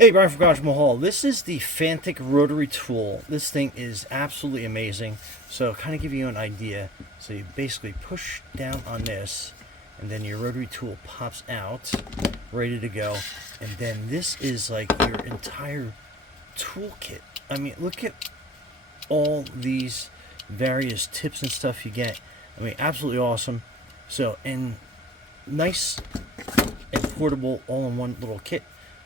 Hey, Brian from Garage Mahal. This is the Fanttik rotary tool. This thing is absolutely amazing. So kind of give you an idea. So you basically push down on this, and then your rotary tool pops out, ready to go. And then this is like your entire toolkit. I mean, look at all these various tips and stuff you get. I mean, absolutely awesome. So, and nice and portable all in one little kit.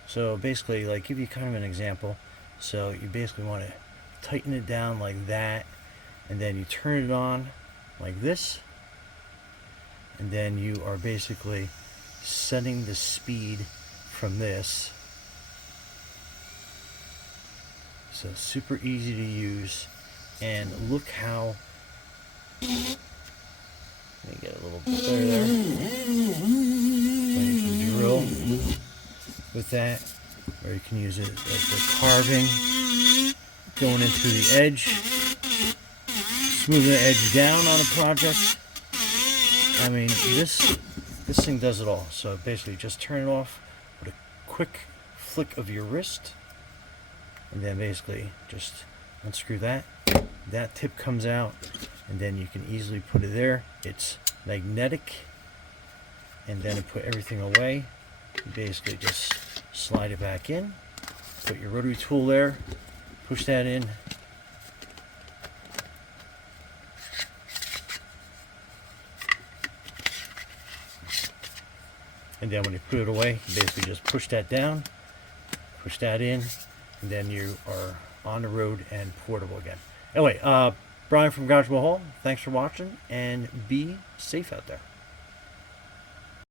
So basically, like, give you kind of an example. So you basically want to tighten it down like that, and then you turn it on like this, and then you are basically setting the speed from this. So super easy to use, and look how, let me get a little bit better there. So you can drill with that, or you can use it as the carving, going into the edge, smoothing the edge down on a project. I mean, this thing does it all. So basically, just turn it off with a quick flick of your wrist, and then basically just unscrew that. That tip comes out, and then you can easily put it there. It's magnetic, and then put everything away. You basically just slide it back in, put your rotary tool there, push that in, and then when you put it away, you basically just push that down, push that in, and then you are on the road and portable again. Anyway, Brian from Garage Mahal, thanks for watching, and be safe out there.